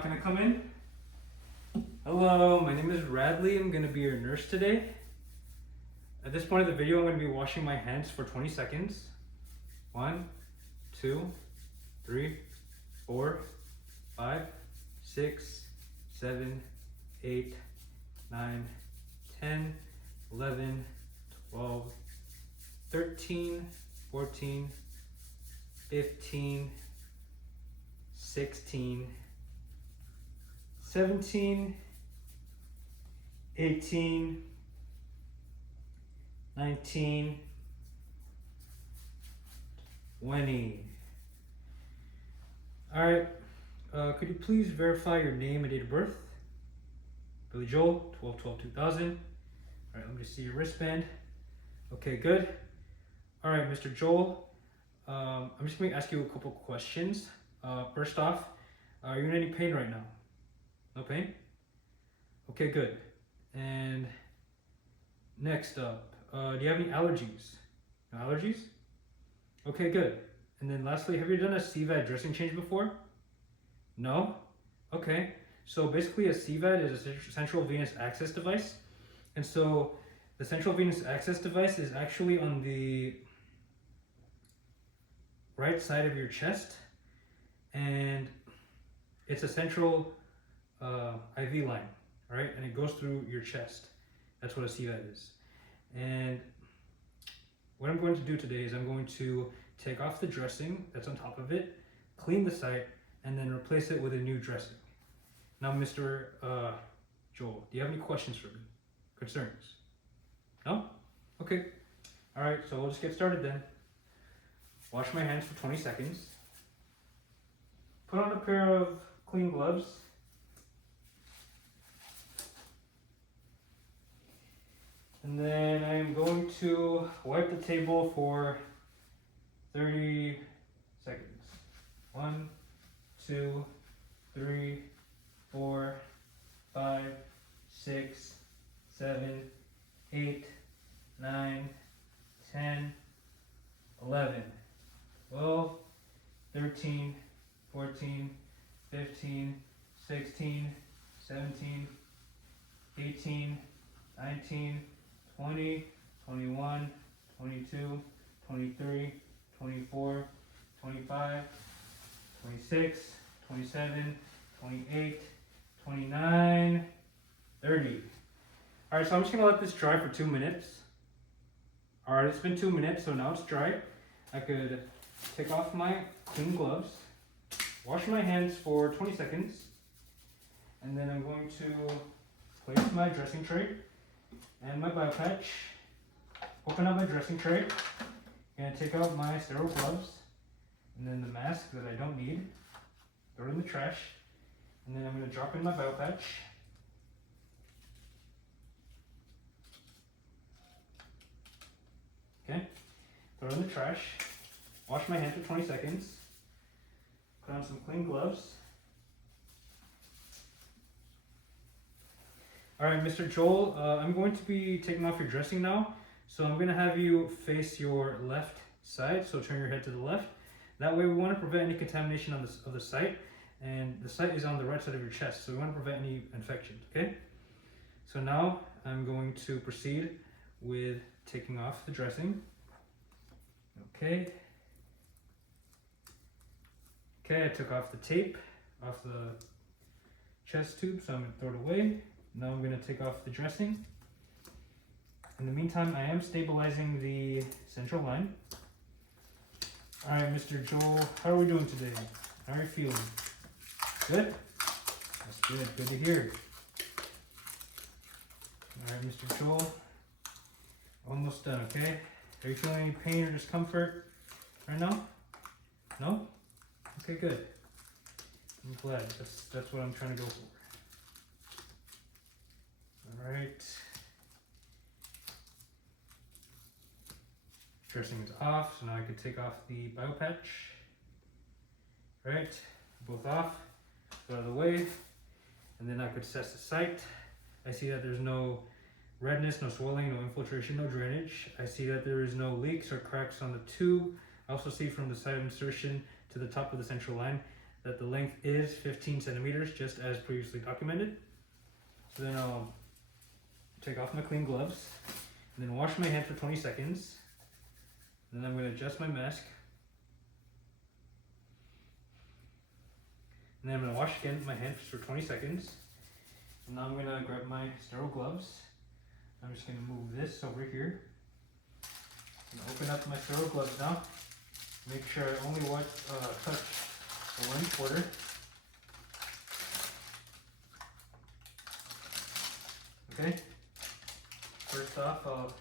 can I come in? Hello, my name is Radley. I'm gonna be your nurse today. At this point of the video, I'm gonna be washing my hands for 20 seconds. 1, 2, 3, 4, 5, 6, 7, 8, 9, 10, 11, 12, 13, 14, 15, 16, 17, 18, 19, 20. Alright, could you please verify your name and date of birth? Billy Joel, 12/12/2000. Alright, let me just see your wristband. Okay, good. Alright, Mr. Joel, I'm just going to ask you a couple questions. First off, are you in any pain right now? No pain? Okay, good. And next up, do you have any allergies? No allergies? Okay, good. And then lastly, have you done a Cvad dressing change before? No? Okay. So basically a Cvad is a central venous access device. And so the central venous access device is actually on the right side of your chest. And it's a central IV line, right? And it goes through your chest. That's what a Cvad is. And what I'm going to do today is I'm going to take off the dressing that's on top of it, clean the site, and then replace it with a new dressing. Now, Mr. Joel, do you have any questions for me? Concerns? No? Okay. All right, so we'll just get started then. Wash my hands for 20 seconds. Put on a pair of clean gloves. And then I'm going to wipe the table for 30 seconds. 1, 2, 3, 4, 5, 6, 7, 8, 9, 10, 11, 12, 13, 14, 15, 16, 17, 18, 19, 20, 21, 22, 23, 24, 25, 26, 27, 28, 29, 30. All right, so I'm just gonna let this dry for 2 minutes. All right, it's been 2 minutes, so now it's dry. I could take off my clean gloves, wash my hands for 20 seconds, and then I'm going to place my dressing tray and my bio patch. Open up my dressing tray. I'm gonna take out my sterile gloves and then the mask that I don't need. Throw it in the trash. And then I'm gonna drop in my bio patch. Okay, throw it in the trash. Wash my hands for 20 seconds. Put on some clean gloves. All right, Mr. Joel, I'm going to be taking off your dressing now. So I'm going to have you face your left side. So turn your head to the left. That way we want to prevent any contamination of the site. And the site is on the right side of your chest. So we want to prevent any infections, okay? So now I'm going to proceed with taking off the dressing. Okay. Okay, I took off the tape off the chest tube, so I'm going to throw it away. Now I'm going to take off the dressing. In the meantime, I am stabilizing the central line. All right, Mr. Joel, how are we doing today? How are you feeling? Good? That's good. Good to hear. All right, Mr. Joel, almost done, okay? Are you feeling any pain or discomfort right now? No? Okay, good. I'm glad. That's what I'm trying to go for. All right. Dressing is off, so now I can take off the bio patch. All right, both off, out of the way, and then I could assess the site. I see that there's no redness, no swelling, no infiltration, no drainage. I see that there is no leaks or cracks on the tube. I also see from the side of insertion to the top of the central line that the length is 15 centimeters, just as previously documented. So then I'll take off my clean gloves, and then wash my hands for 20 seconds. Then I'm going to adjust my mask. And then I'm going to wash again my hands for 20 seconds. And now I'm going to grab my sterile gloves. I'm just going to move this over here. I'm going to open up my sterile gloves now. Make sure I only touch the orange border. Okay. First off, I'll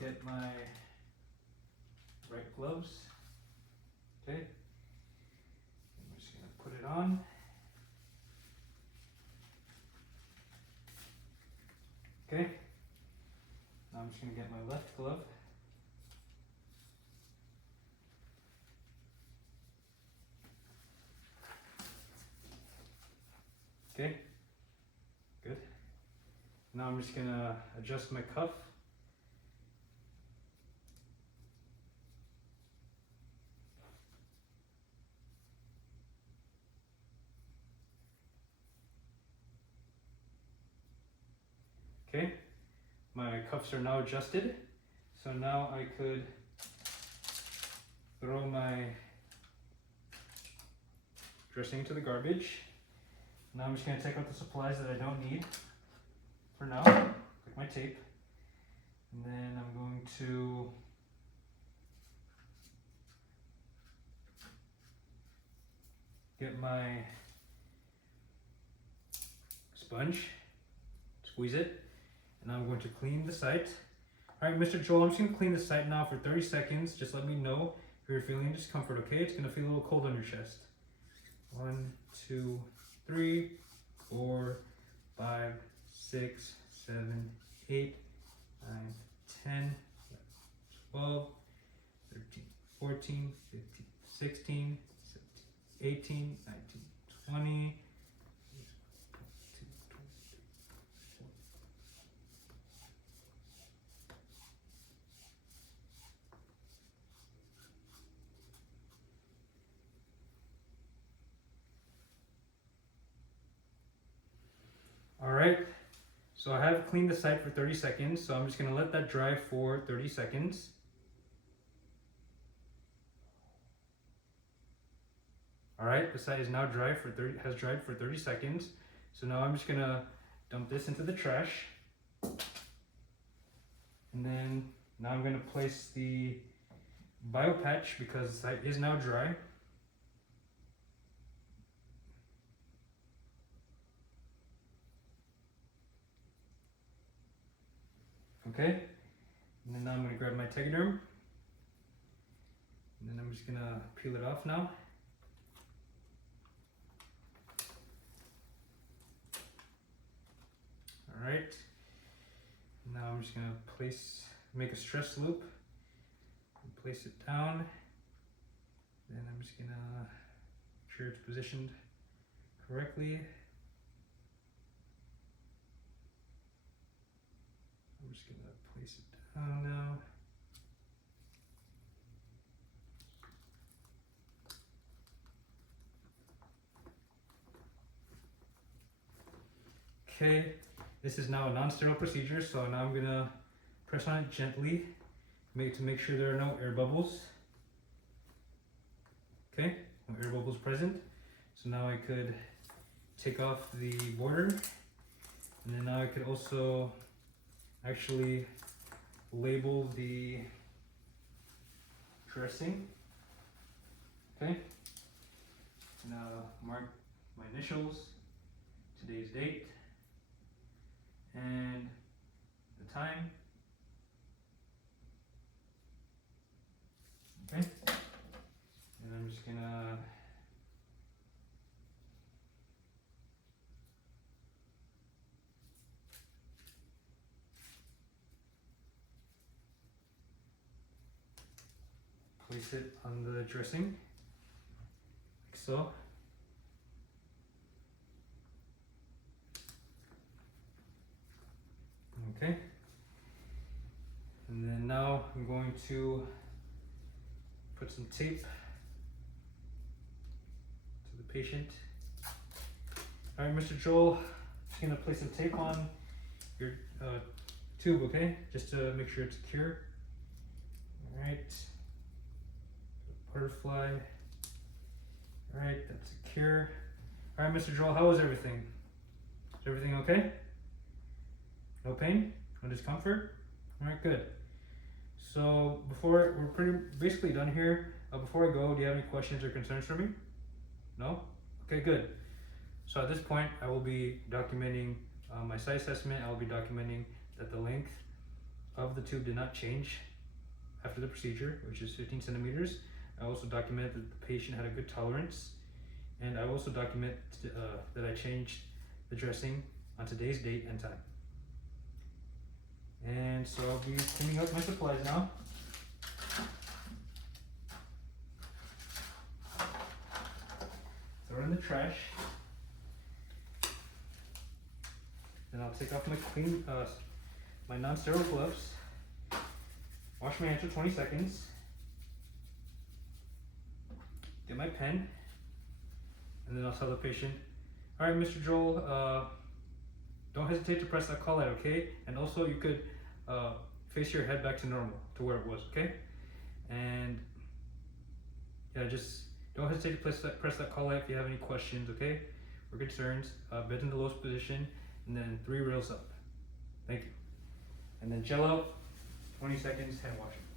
get my right gloves. Okay. I'm just gonna put it on. Okay. Now I'm just gonna get my left glove. Okay. Good. Now I'm just gonna adjust my cuff. Okay, my cuffs are now adjusted, so now I could throw my dressing into the garbage. Now I'm just going to take out the supplies that I don't need for now, like my tape, and then I'm going to get my sponge, squeeze it, and I'm going to clean the site. Alright, Mr. Joel, I'm just going to clean the site now for 30 seconds. Just let me know if you're feeling discomfort, okay? It's going to feel a little cold on your chest. 1, 2, 3, 4, 5, 6, 7, 8, 9, 10, 12, 13, 14, 15, 16, 17, 18, 19, 20. Alright, so I have cleaned the site for 30 seconds, so I'm just going to let that dry for 30 seconds. Alright, the site is now dry has dried for 30 seconds. So now I'm just going to dump this into the trash. And then now I'm going to place the bio patch, because the site is now dry. Okay, and then now I'm going to grab my Tegaderm, and then I'm just going to peel it off now. Alright, now I'm just going to make a stress loop, and place it down. Then I'm just going to make sure it's positioned correctly. I'm just going to place it down now. Okay, this is now a non-sterile procedure, so now I'm going to press on it gently to make sure there are no air bubbles. Okay, no air bubbles present. So now I could take off the border, and then now I could also actually label the dressing. Okay, now mark my initials, today's date, and the time. Okay, and I'm just gonna place it on the dressing, like so. Okay, and then now I'm going to put some tape the patient. All right, Mr. Joel, just gonna place some tape on your tube, okay? Just to make sure it's secure. All right. Butterfly. All right, that's secure. All right, Mr. Joel, how was everything? Is everything okay? No pain? No discomfort? All right, good. So we're basically done here. Before I go, do you have any questions or concerns for me? No? Okay, good. So at this point, I will be documenting my site assessment. I will be documenting that the length of the tube did not change after the procedure, which is 15 centimeters. I also document that the patient had a good tolerance. And I also document that I changed the dressing on today's date and time. And so I'll be cleaning up my supplies now. Throw it in the trash. Then I'll take off my non-sterile gloves. Wash my hands for 20 seconds. Get my pen. And then I'll tell the patient, all right, Mr. Joel, don't hesitate to press that call out, okay? And also you could face your head back to normal, to where it was, okay? And yeah, just don't hesitate to press that call out if you have any questions, okay? Or concerns. Bed in the lowest position, and then 3 rails up. Thank you. And then gel out, 20 seconds, hand washing.